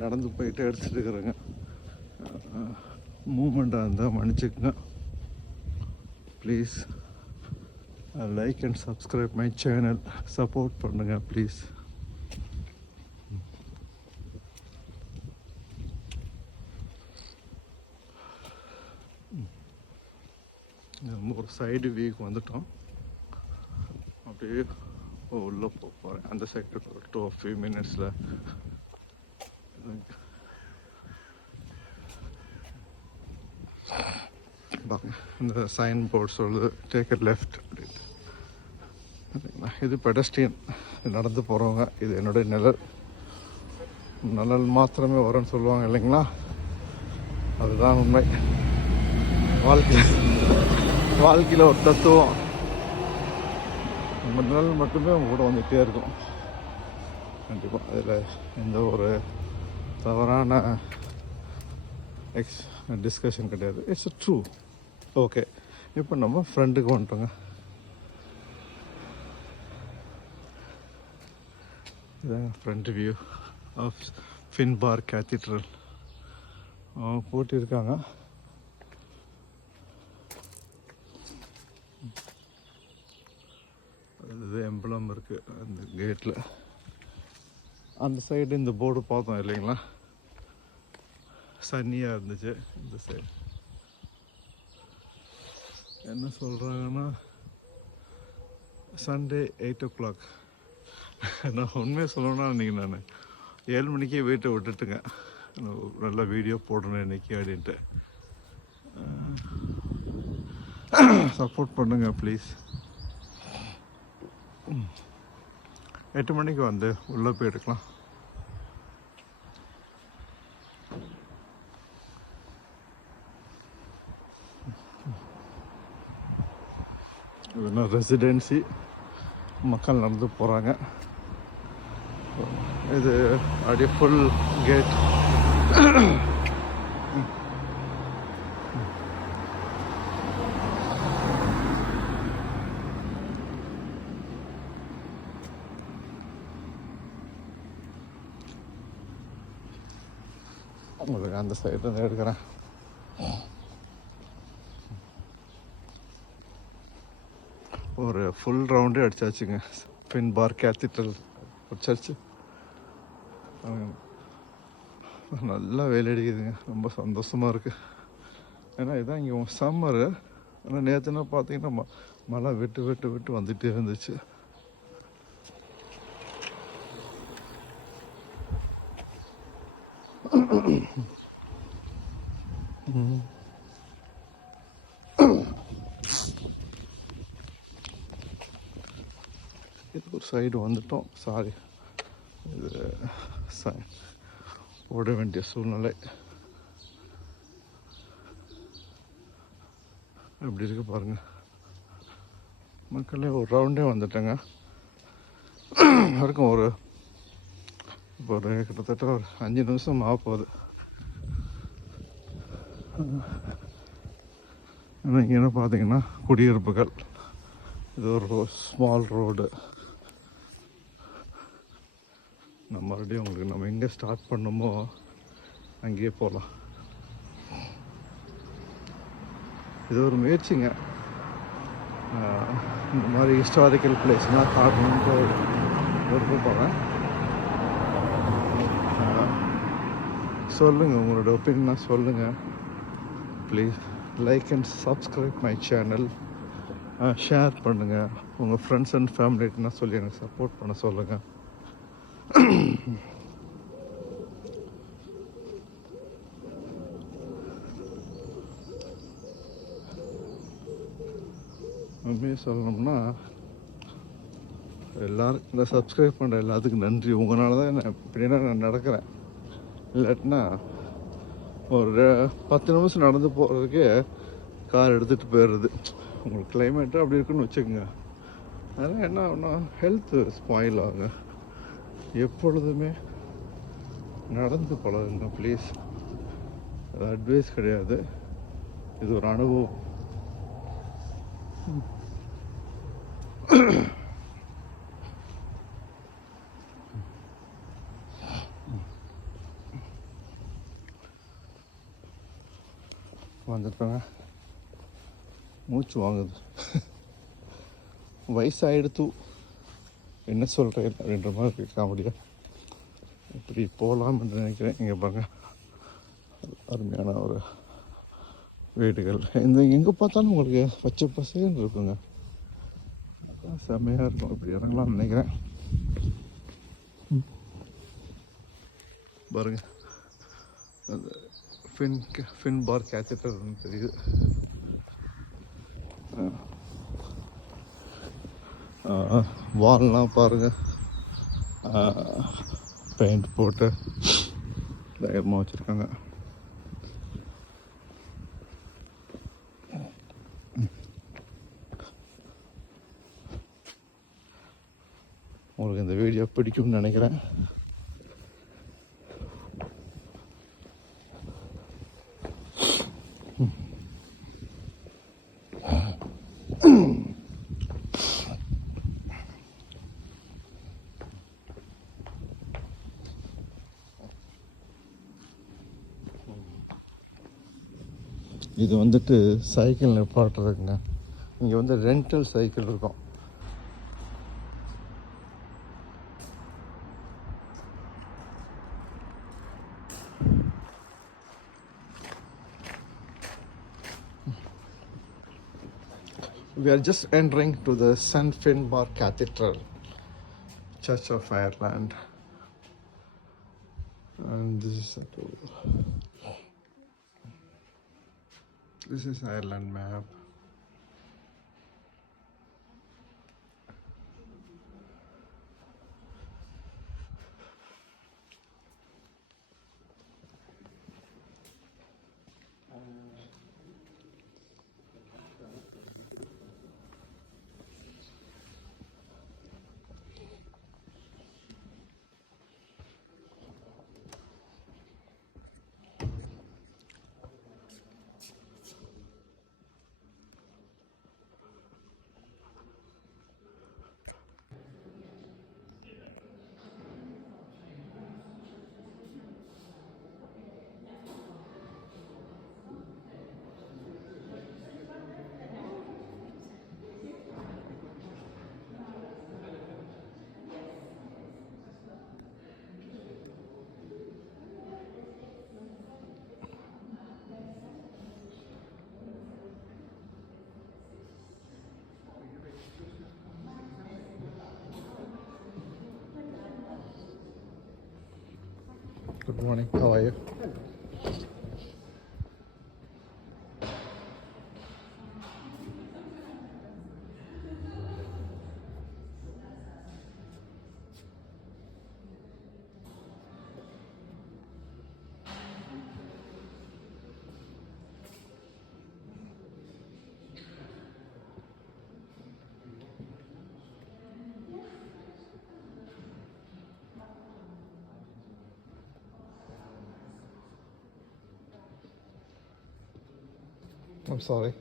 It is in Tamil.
நடந்து போயிட்டு எடுத்துகிட்டு இருக்கிறேங்க. மூமெண்ட்டாக இருந்தால் மன்னிச்சுக்குங்க please. Like and subscribe my channel, support பண்ணுங்கள் ப்ளீஸ். நம்ம ஒரு சைடு வியூக்கு வந்துட்டோம். அப்படியே உள்ளே போகிறேன் அந்த சைடு. 2 மினிட்ஸில் இந்த சைன் போர்ட் சொல்லுது டேக் அ லெஃப்ட் அப்படின்னு. இது பெடஸ்ட்ரியன், நடந்து போகிறவங்க. இது என்னுடைய நிழல் மாத்திரமே வரும்னு சொல்லுவாங்க இல்லைங்களா, அதுதான் உண்மை. வாழ்க்கையில் ஒரு தத்துவம், நம்ம நிழல் மட்டுமே அவங்க கூட வந்துகிட்டே இருக்கும் கண்டிப்பாக. அதில் எந்த ஒரு தவறான டிஸ்கஷன் கிடையாது. It's a true. ஓகே, இப்போ நம்ம ஃப்ரெண்டுக்கு வந்துட்டோங்க. இதாங்க ஃப்ரண்ட் வியூ ஆஃப் ஃபின்பார் கேத்தீட்ரல். போட்டிருக்காங்க. அது எம்பளம் இருக்குது அந்த கேட்டில். அந்த சைடு இந்த போர்டு பார்த்தோம் இல்லைங்களா, சன்னியாக இருந்துச்சு. இந்த சைடு என்ன சொல்கிறாங்கன்னா சண்டே 8 o'clock. நான் உண்மையாக சொல்லணும்னா இன்றைக்கி நான் 7 மணிக்கே வீட்டை விட்டுட்டுங்க, நல்ல வீடியோ போடணும் இன்றைக்கி அப்படின்ட்டு. சப்போர்ட் பண்ணுங்கள் ப்ளீஸ். 8 மணிக்கு வந்து உள்ளே போய் எடுக்கலாம். இதுனா ரெசிடென்சி, மக்கள் நடந்து போகிறாங்க. இது அப்படியே ஃபுல் கேட். உங்களுக்கு அந்த சைடு வந்து எடுக்கிறேன். ஒரு ஃபுல் ரவுண்டே அடிச்சாச்சுங்க. Finbarr cathedral church. நல்லா வெயில் அடிக்குதுங்க, ரொம்ப சந்தோஷமாக இருக்குது. ஏன்னா இதான் இங்கே சம்மரு. ஆனால் நேற்றுனா பார்த்தீங்கன்னா மழை விட்டு வந்துகிட்டே இருந்துச்சு. இது ஒரு சைடு வந்துட்டோம். சாரி, இது ஓட வேண்டிய சூழ்நிலை. எப்படி இருக்கு பாருங்க மக்களே. ஒரு ரவுண்டே வந்துட்டேங்க. இருக்கும் இப்போ ஒரு கிட்டத்தட்ட ஒரு 5 நிமிஷம் ஆக போகுது. இங்கே என்ன பார்த்தீங்கன்னா குடியிருப்புகள். இது ஒரு ஸ்மால் ரோடு. நம்ம மறுபடியும் உங்களுக்கு நம்ம எங்கே ஸ்டார்ட் பண்ணோமோ அங்கேயே போகலாம். இது ஒரு முயற்சிங்க. இந்த மாதிரி ஹிஸ்டாரிக்கல் பிளேஸ்லாம் காட்டணுன்ட்டு விருப்பப்படுறேன். சொல்லுங்கள், உங்களோட ஒப்பீனியனாக சொல்லுங்கள் please. Like and subscribe my channel. Share பண்ணுங்கள். உங்கள் ஃப்ரெண்ட்ஸ் அண்ட் ஃபேமிலிட்டுனா சொல்லி எனக்கு சப்போர்ட் பண்ண சொல்லுங்கள். உண்மையாக சொல்லணும்னா எல்லோரும் இந்த சப்ஸ்கிரைப் பண்ணுற எல்லாத்துக்கும் நன்றி. உங்களால் தான் இப்படின்னா நான் நடக்கிறேன். இல்லாட்டினா ஒரு 10 நிமிஷம் நடந்து போகிறதுக்கே கார் எடுத்துகிட்டு போயிடுறது. உங்களுக்கு கிளைமேட்டு அப்படி இருக்குன்னு வச்சுக்கோங்க. அதனால் என்ன ஆகுனா ஹெல்த்து ஸ்பாயில் ஆகுங்க. எப்பொழுதுமே நடந்து பழகுங்க ப்ளீஸ். அது அட்வைஸ் கிடையாது, இது ஒரு அனுபவம். வந்துருக்காங்க. மூச்சு வாங்குது. வயசாகிடுத்து என்ன சொல்கிறேன் அப்படின்ற மாதிரி காமெடியாக இப்படி போகலாம் என்று நினைக்கிறேன். இங்கே பாருங்க, அருமையான ஒரு வீடுகள். இந்த எங்கே பார்த்தாலும் உங்களுக்கு பச்சை பசேன்னு இருக்குங்க. அதான் செம்மையாக இருக்கும். இப்படி இறங்கலாம்னு நினைக்கிறேன். பாருங்க, அந்த ஃபின் பார் கேத்தட்ரல்னு தெரியுது. வால்லாம் பாருங்கள், பெயிண்ட் போட்டு தைரியமாக வச்சுருக்காங்க. உங்களுக்கு இந்த வீடியோ பிடிக்கும்னு நினைக்கிறேன். இது வந்துட்டு சைக்கிள் நிப்பாட்டுறதுக்குங்க. இங்கே வந்து ரெண்டல் சைக்கிள் இருக்கும். We are just entering to the St. Finbar Cathedral, Church of Ireland, and this is Ireland map. Good morning, how are you? I'm sorry.